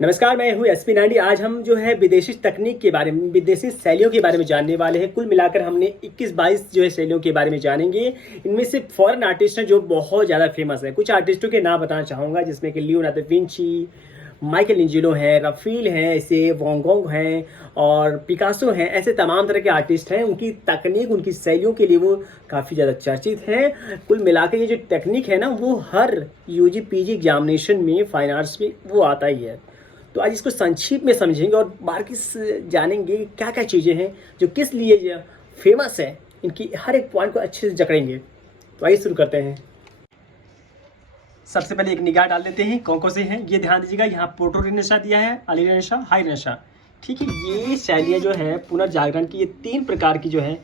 नमस्कार, मैं हूँ एसपी नायडी। आज हम जो है विदेशी तकनीक के बारे में, विदेशी शैलियों के बारे में जानने वाले हैं। कुल मिलाकर हमने 21-22 जो है शैलियों के बारे में जानेंगे। इनमें से फॉरेन आर्टिस्ट हैं जो बहुत ज़्यादा फेमस है। कुछ आर्टिस्टों के नाम बताना चाहूँगा, जिसमें कि लियोनार्डो विंची, माइकल एंजेलो हैं, राफेल हैं, ऐसे वैन गॉग हैं और पिकासो हैं। ऐसे तमाम तरह के आर्टिस्ट हैं। उनकी तकनीक, उनकी शैलियों के लिए वो काफ़ी ज़्यादा चर्चित हैं। कुल मिलाकर ये जो टेक्निक है ना, वो हर यूजी पीजी एग्जामिनेशन में, फाइन आर्ट्स में वो आता ही है। तो आज इसको संक्षिप्त में समझेंगे और बारीकी जानेंगे क्या क्या चीज़ें हैं जो किस लिए फेमस है। इनकी हर एक पॉइंट को अच्छे से जकड़ेंगे। तो आइए शुरू करते हैं। सबसे पहले एक निगाह डाल देते हैं कौन कौन से हैं। ये ध्यान दीजिएगा, यहाँ प्रोटो रेनेसां दिया है, अर्ली रेनेसां, हाई रेनेसां। ठीक है, ये शैलियाँ जो है पुनर्जागरण की, ये 3 प्रकार की जो है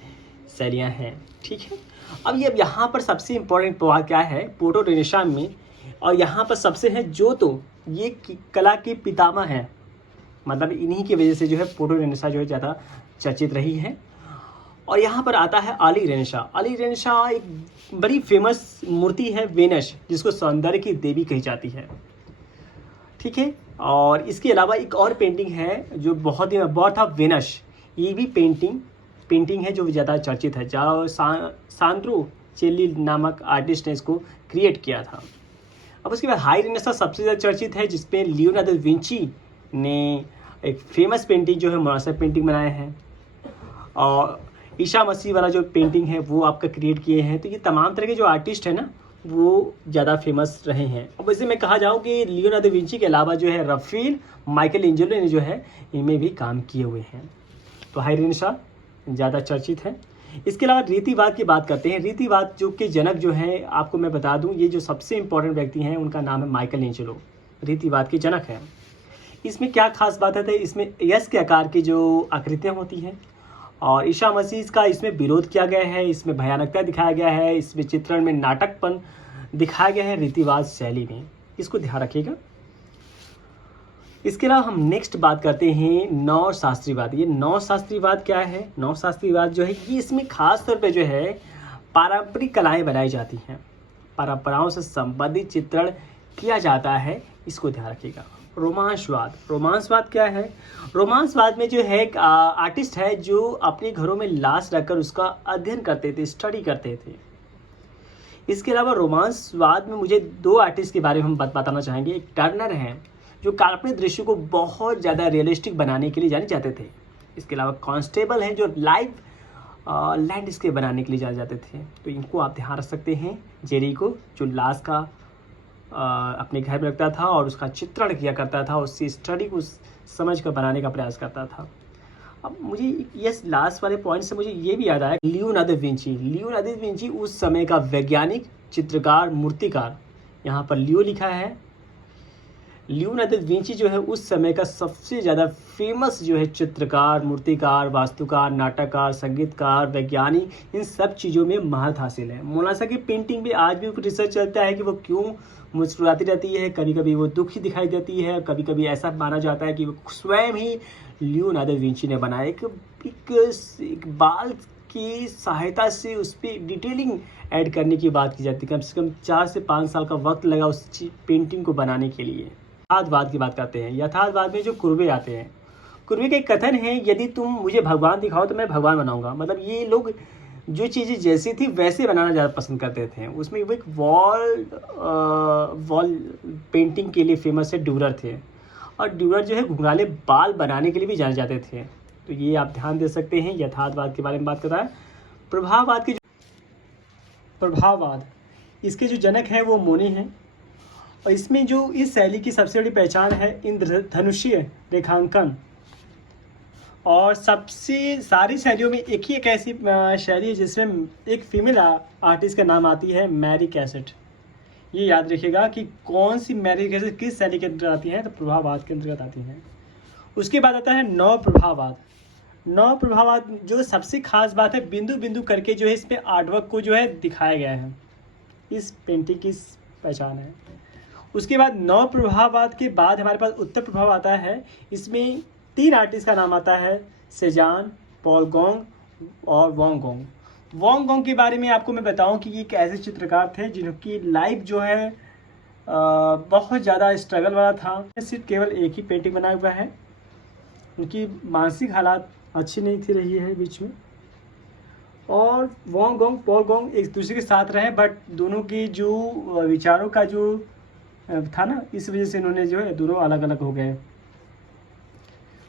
शैलियाँ हैं। ठीक है, अब ये यहाँ पर सबसे इम्पोर्टेंट बात क्या है प्रोटो रेनेसां में, और यहाँ पर सबसे है जो तो ये कला के पितामह हैं। मतलब इन्हीं की वजह से जो है प्रोटो रेनेसां जो है ज़्यादा चर्चित रही है। और यहाँ पर आता है अर्ली रेनेसां। अर्ली रेनेसां एक बड़ी फेमस मूर्ति है, वेनस, जिसको सौंदर्य की देवी कही जाती है। ठीक है, और इसके अलावा एक और पेंटिंग है जो बहुत ही बहुत था, वेनस। ये भी पेंटिंग है जो ज़्यादा चर्चित है, जो सांद्रो चेल्ली नामक आर्टिस्ट ने इसको क्रिएट किया था। अब उसके बाद हाई रेनेसां सबसे ज़्यादा चर्चित है, जिसमें लियोनार्डो विंची ने एक फेमस पेंटिंग जो है मोनालिसा पेंटिंग बनाए हैं, और ईसा मसीह वाला जो पेंटिंग है वो आपका क्रिएट किए हैं। तो ये तमाम तरह के जो आर्टिस्ट हैं ना, वो ज़्यादा फेमस रहे हैं। अब वैसे मैं कहा जाऊँ कि लियोनार्डो विंची के अलावा जो है राफेल, माइकल एंजेलो ने जो है इनमें भी काम किए हुए हैं। तो हाई रेनेसां ज़्यादा चर्चित है। इसके अलावा रीतिवाद की बात करते हैं। रीतिवाद जो के जनक जो है, आपको मैं बता दूं, ये जो सबसे इम्पोर्टेंट व्यक्ति हैं उनका नाम है माइकल एंजेलो। रीतिवाद के जनक हैं। इसमें क्या खास बात है, तो इसमें यस के आकार की जो आकृतियाँ होती हैं, और ईसा मसीह का इसमें विरोध किया गया है, इसमें भयानकता दिखाया गया है, इसमें चित्रण में नाटकपन दिखाया गया है रीतिवाद शैली में। इसको ध्यान रखिएगा। इसके अलावा हम नेक्स्ट बात करते हैं नव शास्त्रीवाद। ये नव शास्त्रीवाद क्या है? नव शास्त्रीवाद जो है, ये इसमें खास तौर पे जो है पारंपरिक कलाएं बनाई जाती हैं, परंपराओं से संबंधित चित्रण किया जाता है। इसको ध्यान रखिएगा। रोमांसवाद क्या है? रोमांसवाद में जो है एक आर्टिस्ट है जो अपने घरों में लाश रखकर उसका अध्ययन करते थे, स्टडी करते थे। इसके अलावा रोमांसवाद में मुझे 2 आर्टिस्ट के बारे में हम बताना चाहेंगे। एक टर्नर हैं जो काल्पनिक दृश्य को बहुत ज़्यादा रियलिस्टिक बनाने के लिए जाने जाते थे। इसके अलावा कांस्टेबल हैं जो लाइव लैंडस्केप बनाने के लिए जाने जाते थे। तो इनको आप ध्यान रख सकते हैं। जेरिको जो लाश का अपने घर में रखता था और उसका चित्रण किया करता था, उसकी स्टडी को समझ कर बनाने का प्रयास करता था। अब मुझे ये लास्ट वाले पॉइंट से मुझे ये भी याद आया, लियोनार्डो विंची उस समय का वैज्ञानिक, चित्रकार, मूर्तिकार। यहाँ पर लियो लिखा है। लियोनार्डो विंची जो है उस समय का सबसे ज़्यादा फेमस जो है चित्रकार, मूर्तिकार, वास्तुकार, नाटककार, संगीतकार, वैज्ञानिक, इन सब चीज़ों में महत्व हासिल है। मोनालिसा की पेंटिंग भी आज भी रिसर्च चलता है कि वो क्यों मुस्कुराती रहती है, कभी कभी वो दुखी दिखाई देती है, कभी कभी ऐसा माना जाता है कि वो स्वयं ही लियोनार्डो विंची ने बनाया। एक बाल की सहायता से उस पर डिटेलिंग ऐड करने की बात की जाती है। कम से कम 4 से 5 साल का वक्त लगा उस पेंटिंग को बनाने के लिए। यथार्थवाद की बात करते हैं। यथार्थवाद में जो कुर्बे आते हैं, कुर्बे का एक कथन है, यदि तुम मुझे भगवान दिखाओ तो मैं भगवान बनाऊंगा। मतलब ये लोग जो चीज़ें जैसी थी वैसे बनाना ज़्यादा पसंद करते थे। उसमें वो एक वॉल पेंटिंग के लिए फेमस है ड्यूरर थे, और ड्यूरर जो है घुंघराले बाल बनाने के लिए भी जाने जाते थे। तो ये आप ध्यान दे सकते हैं। यथार्थवाद के बारे में बात कर रहा है। प्रभाववाद, इसके जो जनक हैं वो मोने हैं, और इसमें जो इस शैली की सबसे बड़ी पहचान है इंद्रधनुषीय रेखांकन। और सबसे सारी शैलियों में एक ही एक ऐसी शैली है जिसमें एक फीमेल आर्टिस्ट का नाम आती है, मैरी कैसेट। ये याद रखिएगा कि कौन सी मैरी कैसेट किस शैली के अंतर्गत आती है, तो प्रभाववाद के अंतर्गत आती है। उसके बाद आता है नव प्रभाववाद। नव प्रभाववाद जो सबसे खास बात है, बिंदु बिंदु करके जो है इसमें आर्टवर्क को जो है दिखाया गया है। इस पेंटिंग की पहचान है। उसके बाद नव प्रभाववाद के बाद हमारे पास उत्तर प्रभाव आता है। इसमें 3 आर्टिस्ट का नाम आता है, सेजान, पॉल गॉग और वैन गॉग। वैन गॉग के बारे में आपको मैं बताऊं कि ये एक ऐसे चित्रकार थे जिनकी लाइफ जो है बहुत ज़्यादा स्ट्रगल वाला था। सिर्फ केवल एक ही पेंटिंग बनाया हुआ है। उनकी मानसिक हालात अच्छी नहीं थी रही है बीच में, और वॉन गोंग पॉल गोंग एक दूसरे के साथ रहे, बट दोनों की जो विचारों का जो था ना, इस वजह से इन्होंने जो है दोनों अलग अलग हो गए।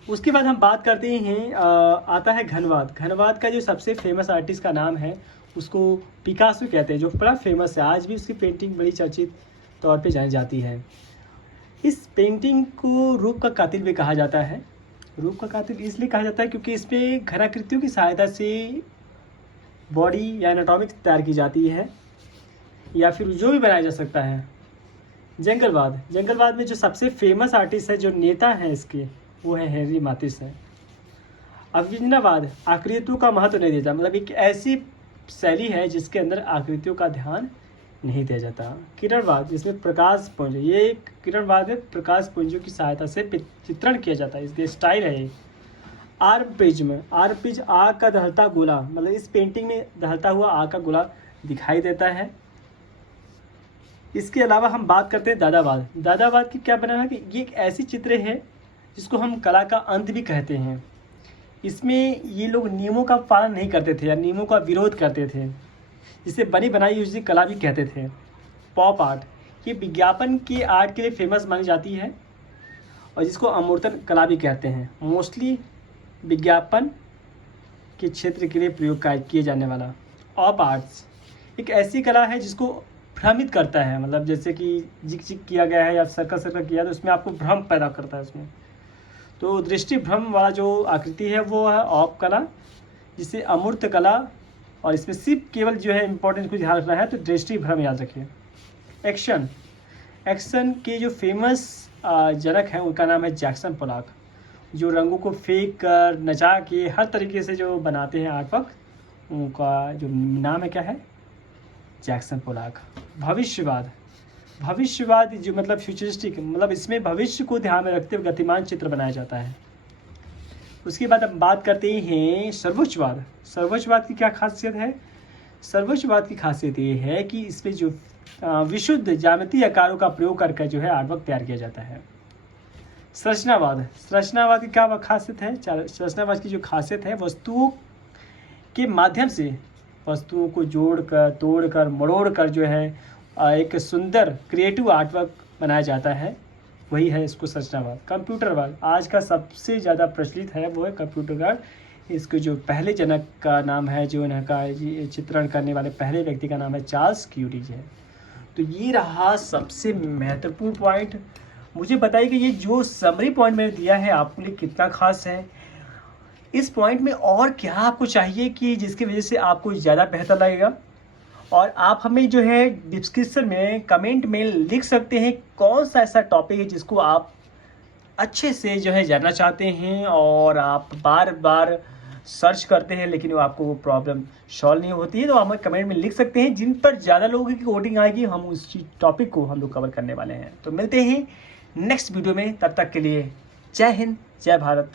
उसके बाद हम बात करते हैं आता है घनवाद। घनवाद का जो सबसे फेमस आर्टिस्ट का नाम है उसको पिकासो कहते हैं, जो बड़ा फेमस है। आज भी उसकी पेंटिंग बड़ी चर्चित तौर पे जानी जाती है। इस पेंटिंग को रूप का कातिल भी कहा जाता है। रूप का कातिल इसलिए कहा जाता है क्योंकि इसमें घनाकृतियों की सहायता से बॉडी या एनाटॉमिक्स तैयार की जाती है, या फिर जो भी बनाया जा सकता है। जंगलवाद। जंगलवाद में जो सबसे फेमस आर्टिस्ट है, जो नेता है इसके, वो है हेनरी मातिस है। अविजनावाद आकृतियों का महत्व नहीं देता, मतलब एक ऐसी शैली है जिसके अंदर आकृतियों का ध्यान नहीं दिया जाता। किरणवाद, जिसमें प्रकाश पुंज, ये किरणवाद में प्रकाश पुंजों की सहायता से चित्रण किया जाता है, इसके स्टाइल है। Arm prism. आर्म प्रिज्म आग का दहलता गोला, मतलब इस पेंटिंग में दहलता हुआ आग का गोला दिखाई देता है। इसके अलावा हम बात करते हैं दादावाद। दादावाद की क्या बना है कि ये एक ऐसी चित्र है जिसको हम कला का अंत भी कहते हैं। इसमें ये लोग नियमों का पालन नहीं करते थे या नियमों का विरोध करते थे, जिसे बनी बनाई हुई कला भी कहते थे। पॉप आर्ट, ये विज्ञापन की आर्ट के लिए फेमस मानी जाती है और जिसको अमूर्तन कला भी कहते हैं। मोस्टली विज्ञापन के क्षेत्र के लिए प्रयोग किए जाने वाला। ऑप आर्ट्स एक ऐसी कला है जिसको भ्रमित करता है, मतलब जैसे कि जिक जिक किया गया है या सर्कल सर्कल किया, तो उसमें आपको भ्रम पैदा करता है उसमें। तो दृष्टि भ्रम वाला जो आकृति है वो है ऑप कला, जिसे अमूर्त कला, और इसमें सिर्फ केवल जो है इंपॉर्टेंट कुछ ध्यान रखना है, तो दृष्टि भ्रम याद रखिए। एक्शन। एक्शन के जो फेमस जनक हैं उनका नाम है जैक्सन पोलॉक, जो रंगों को फेंक कर नचा के हर तरीके से जो बनाते हैं आर्ट वर्क, उनका जो नाम है क्या है, जैक्सन पोलॉक। भविष्यवाद। भविष्यवाद जो मतलब फ्यूचरिस्टिक, मतलब इसमें भविष्य को ध्यान में रखते हुए गतिमान चित्र बनाया जाता है। उसके बाद हम बात करते हैं सर्वोच्चवाद। सर्वोच्चवाद की क्या खासियत है? सर्वोच्चवाद की खासियत ये है कि इसमें जो विशुद्ध ज्यामितीय आकारों का प्रयोग करके जो है आर्टवर्क तैयार किया जाता है। संरचनावाद। संरचनावाद की क्या खासियत है? संरचनावाद की जो खासियत है, वस्तुओं के माध्यम से वस्तुओं को जोड़कर, तोड़कर, मरोड़कर जो है एक सुंदर क्रिएटिव आर्टवर्क बनाया जाता है, वही है इसको संरचनावाद। कंप्यूटरवाद आज का सबसे ज़्यादा प्रचलित है, वो है कंप्यूटरवाद। इसके जो पहले जनक का नाम है, जो इनका चित्रण करने वाले पहले व्यक्ति का नाम है चार्ल्स क्यूरीज है। तो ये रहा सबसे महत्वपूर्ण पॉइंट। मुझे बताइए कि ये जो समरी पॉइंट मैंने दिया है आपके लिए कितना खास है। इस पॉइंट में और क्या आपको चाहिए कि जिसकी वजह से आपको ज़्यादा बेहतर लगेगा, और आप हमें जो है डिस्क्रिप्शन में कमेंट में लिख सकते हैं कौन सा ऐसा टॉपिक है जिसको आप अच्छे से जो है जानना चाहते हैं और आप बार बार सर्च करते हैं लेकिन वो आपको वो प्रॉब्लम सॉल्व नहीं होती है। तो आप हमें कमेंट में लिख सकते हैं, जिन पर ज़्यादा लोगों की वोटिंग आएगी हम उस टॉपिक को हम लोग कवर करने वाले हैं। तो मिलते हैं नेक्स्ट वीडियो में, तब तक के लिए जय हिंद, जय भारत।